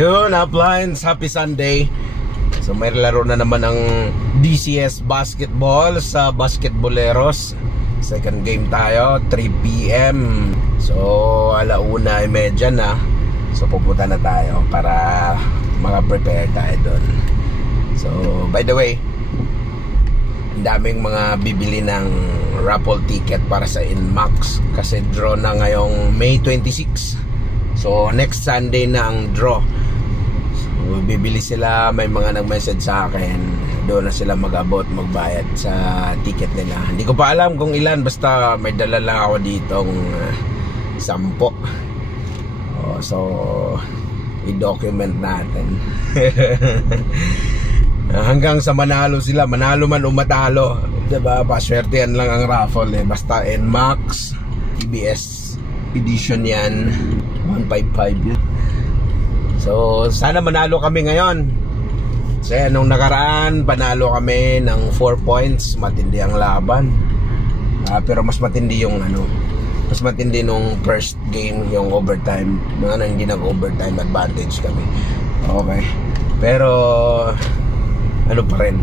Yun, Uplines, happy Sunday. So may laro na naman ang DCS Basketball sa Basketboleros. Second game tayo, 3 PM. So 1:30 na. So pupunta na tayo para maka-prepare tayo doon. So by the way, ang daming mga bibili ng raffle ticket para sa Inmax kasi draw na ngayong May 26. So next Sunday na ang draw. So bibili sila, may mga nag-message sa akin. Doon na sila mag-abot, magbayad sa ticket nila. Hindi ko pa alam kung ilan, basta may dala lang ako ditong 10. So i-document natin. Hanggang sa manalo sila, manalo man o matalo, diba? Paswertehan lang ang raffle eh. Basta Nmax TBS edition yan, 155. So sana manalo kami ngayon. Kasi nung nakaraan panalo kami ng 4 points. Matindi ang laban, pero mas matindi yung mas matindi nung first game, yung overtime. Hindi nag-overtime, advantage kami. Okay, pero ano pa rin,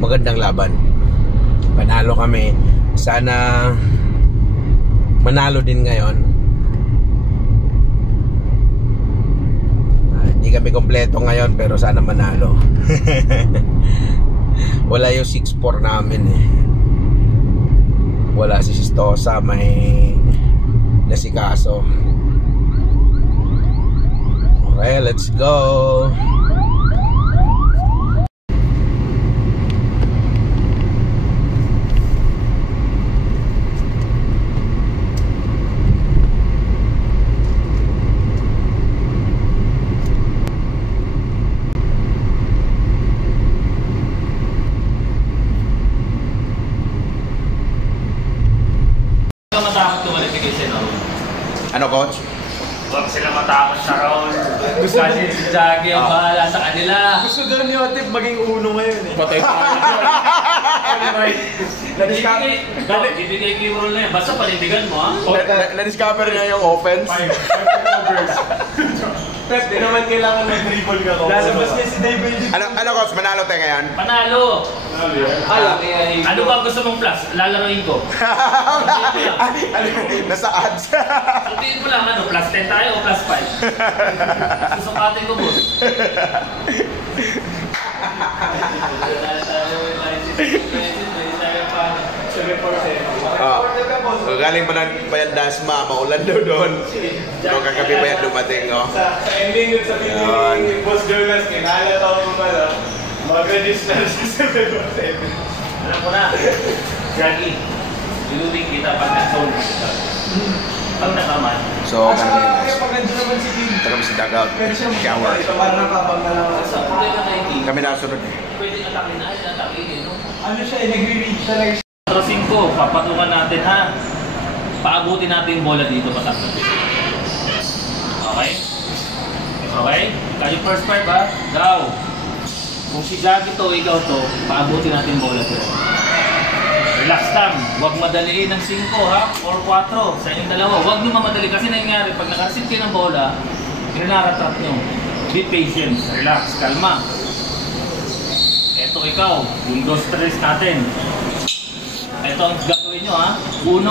magandang laban. Panalo kami. Sana manalo din ngayon. Hindi kami kompleto ngayon, pero sana manalo. Wala yung 6-4 namin eh. Wala si Sistosa, may nasikaso. Okay, let's go. Ano, coach? Huwag sila matakot sa round. Gusto kasi si Jackie ang bahala sa kanila. Gusto daw ni Otip maging uno ngayon eh. Patay pa kayo. Bibigay key rule na yan. Basta panindigan mo ha. Na-discover niya yung offense. 5 turnovers. Pep, di naman kailangan mag-dribble ka ko. Lalabas niya si David. Ano, coach? Manalo tayo ngayon? Panalo! Ano ba gusto mong plus? Lalaroin ko. Nasa odds. Sabihin mo lang plus 10 tayo o plus 5? Susukatin ko, boss. Galing pa ng Payat Dasma, maulan daw doon. So kagabi pa yan dumating, oh. Sa ending yun, sabihin ni Boss Jonas, kinala tao mo pala, mag-register sa 7-7. Alam ko na, Jackie, ilubing kita pag na-zone kita. Pag nakaman. So, guys. Pag nandiyo naman si Tim. Ito kami sa dugout. Shower. Parang nakabang na lang. Sa problema na hindi. Kami nasunod eh. Pwede atakin na, atakin no? Ano siya, nagre-reach siya lang. Crossing ko, papatungan natin ha. Paabutin natin yung bola dito patakot. Okay? Okay? Kaya first part ha? Go! Kung si Jackie to, ikaw to, paabutin natin yung bola dito. Relax lang. Huwag madaliin ng 5 ha? Or 4 sa inyong dalawa. Huwag nyo mamadali kasi nangyari pag nakareceive kayo ng bola, pinaratrap nyo. Be patient. Relax. Kalma. Eto ikaw. Yung 2-3 natin. Eto ang gagawin nyo ha. 1.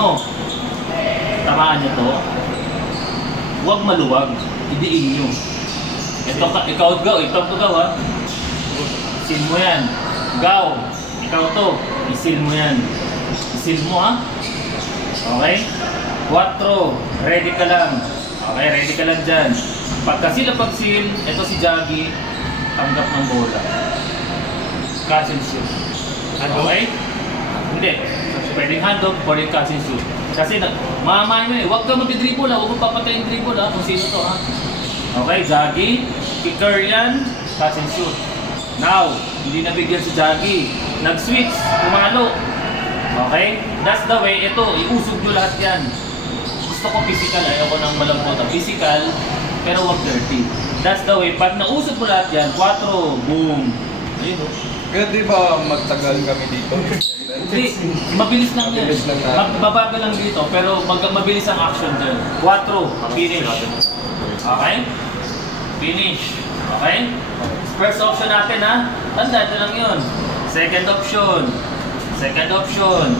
Tamaan nyo to. Huwag maluwag. Idiin nyo. Ito, ikaw go. Ikaw to go ha. Isil mo yan. Go. Ikaw to. Isil mo yan. Isil mo ha. Okay? 4. Ready ka lang. Okay, ready ka lang dyan. Pagka sila pag-seal, ito si Jackie, tanggap ng bola. Catch and shoot. Okay? Hindi. Pwedeng hand-off, pwedeng catch and shoot. Kasi mamamahin mo eh. Huwag ka mag-dribble ha. Huwag mo papatayin dribble ha. Kung sino to ha. Okay, Jackie. Kicker yan. Catch and shoot. Now, hindi nabigyan si Jackie. Nag-switch. Pumalo. Okay? That's the way. Ito, iusog nyo lahat yan. Gusto ko physical. Ayoko nang malambot. Physical, pero wag dirty. That's the way. Pag nausog mo lahat yan, 4. Boom. Ayun o. Kaya di ba magtagal kami dito? Hindi, mabilis lang yan. Mabagal lang dito, pero mabilis ang action dyan. 4, finish. Okay? Finish. Okay? First option natin ha. Tanda, ito lang yun. Second option. Second option.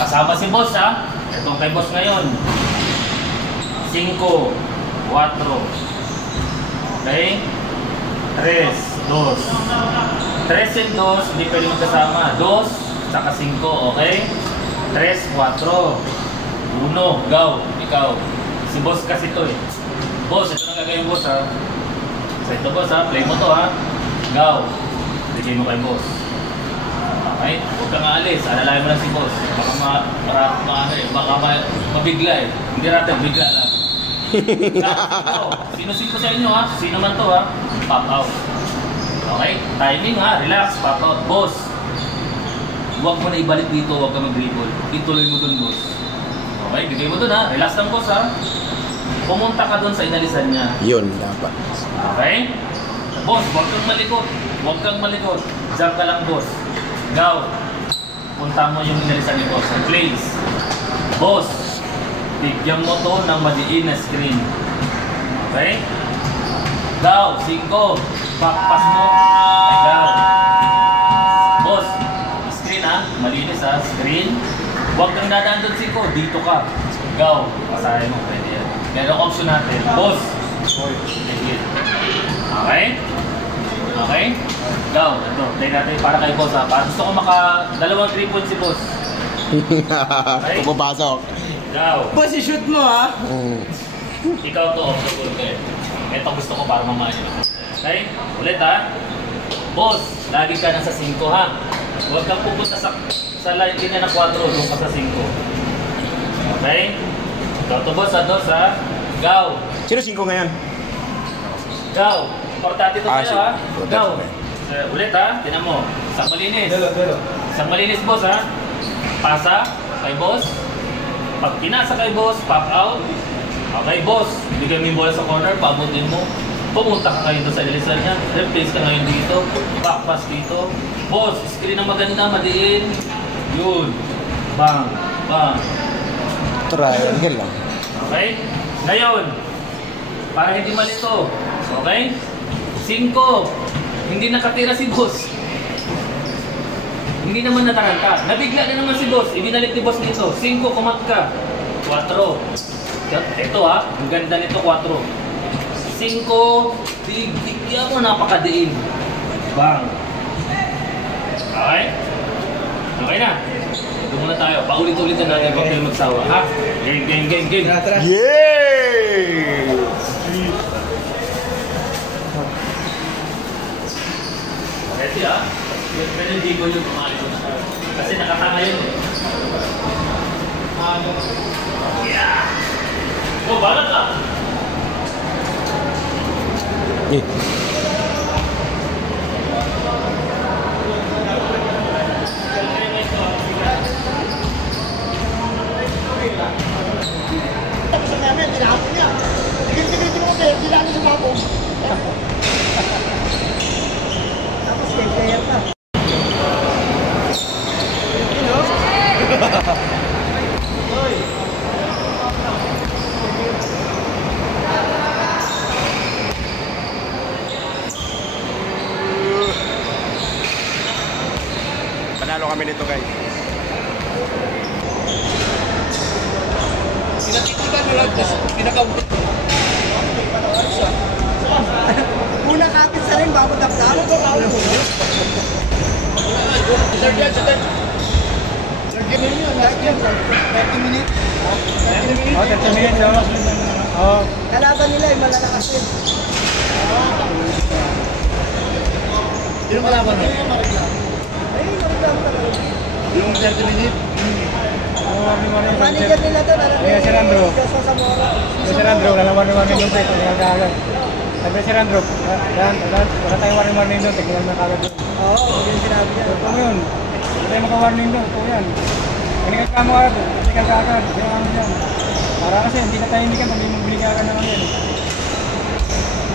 Kasama si boss ha. Itong kay boss ngayon. 5, 4. Okay? 3, 2. 3 and 2, hindi pwede magkasama. 2, saka 5, okay? 3, 4. 1, go. Ikaw. Si boss kasi to eh. Boss, ito na gagawin boss ha. So ito boss ha, play mo to ha. Go. Bigay mo kay boss. Okay? Huwag kang aalis. Alalayan mo lang si boss. Baka mabigla eh. Hindi natin, bigla lang. Sino sa inyo ha? Sino man to ha? Pop out. Okay? Timing ha? Relax. Pop out. Boss. Huwag mo na ibalik dito. Huwag ka mag-dribble. Ituloy mo dun boss. Okay? Bigay mo dun ha? Relax lang boss ha? Pumunta ka dun sa inalisan niya. Yun, dapat. Okay? Boss, huwag kang malikot. Huwag kang malikot. Jump ka lang, boss. Go. Punta mo yung inalisan ni boss. Place. Boss, bigyan mo to ng madiin na screen. Okay? Go. 5. Backpass mo. Okay, go. Boss, screen ha. Malinis ha. Screen. Huwag kang dadaan doon 5. Dito ka. Go. Pasahin mo. Pwede yan. Pero option natin. Boss. Okay? Okay? Go. Ito. Play natin para kay boss ha. Gusto ko dalawang 3 points si boss. Okay? Pumapasok. Go. Boss, i-shoot mo ha. Ikaw to. Off the goal kayo. Ito gusto ko para mamahin. Okay? Ulit ha. Boss, lagi ka na sa 5 ha. Huwag kang pupunta sa linya ng 4. Doon ka sa 5. Okay? Ikaw to boss ha. Dos ha. Go. Sino 5 ngayon? Go. Importante to sa'yo ha. Go. Okay. Ulit ha. Tinan mo. Isang malinis. Delo. Isang malinis boss ha. Pasa kay boss. Pag pinasa kay boss, pop out. Okay boss. Bigyan mo yung bola sa corner. Pabutin mo. Pumunta ka ngayon doon sa ilisan niya. Replace ka ngayon dito. Back pass dito. Boss, screen na maganda. Madiin. Yun. Bang. Bang. Triangle lang. Okay? Ngayon, para hindi malito. Okay? 5. Hindi nakatira si boss. Hindi naman nataranta. Nabigla na naman si boss. Ibinalik ni boss dito. 5, kumat ka. 4. Ito ha, ang ganda nito 4. 5, bigyan mo napakadiin. Bang. Okay? Okay na. Ito muna tayo. Paulit-ulit na natin. Huwag kayo magsawa. Ha? Game. Yay! Kasi ha, pwede hindi ko yung kumali ko na. Kasi nakatanga yun eh. Yeah! Oh, balat ka! Eh. Tapos namin, tinapon niya. Tigil-tigil mo kayo, sila na sumabog. Tapos kaya pa. Panalo kami nito guys. Pinatitigan mo lang, pinakabot. Una kapit sa rin, bago dakdal. Sir, yan. Sir, ganun yun. 30 minutes. 30 minutes. Oh. Kalaban nila ay malalakas yun. Sino kalaban mo? Ay, nareklamo talaga. Yung 30 minutes? Manager nila doon, alam Kaya si Randro. Sa Zamora. Si Randro, lalaman-laman yung peso. Sabi si Randro, wala tayong warning doon. Tignan na kagad doon. Oo, yung sinabi niya. Ito yun. Wala tayong maka-warning doon. Ito yan. Kanikan ka mo agad. Kanikan ka agad. Kaya ano yan. Para kasi hindi na tayo hindikan. Hindi mong biliga ka na lang yan.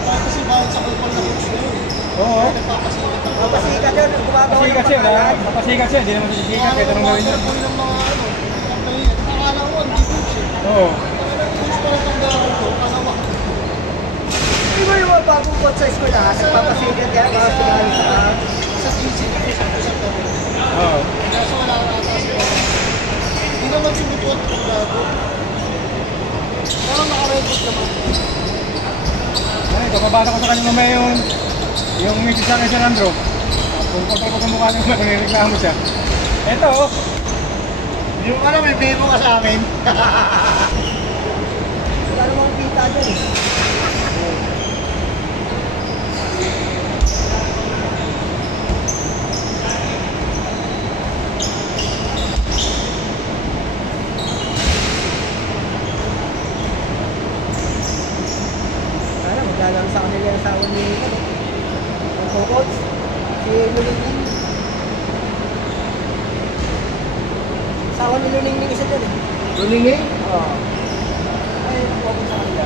Kasi bawat sa kulpon na kutsi na yun. Oo. Mapasikat yun, gumagawa ng Mapasikat siya. pagkalaan. Mapasikat siya. Hindi naman sisikat. Kahit anong gawin yun. Akala ko, hindi kutsi. Oo. Kutsi pala tanda ko, kanawa. Di ba yung bago support sa school ha. Nagpapasigat kaya mga sinali sa teaching kami sa pusap kami. Oo. Kaso wala ka nakasasya. Hindi naman sumipot kung gago. Pero naka-report naman. Ay, kapabasa ko sa kanya mamaya yung message sa akin si Landro. Kung pagkal ko sa mukha niya, kung nireklamo siya. Eto, oh. Hindi mo alam, may memo ka sa amin. Wala namang kita dyan eh. Sana maglalang sa kanila yung asawa ni ang coach. Si Luningning. Asawa ni Luningning isa dyan eh. Luningning? Oo. Ay, nakuha ko sa kanila.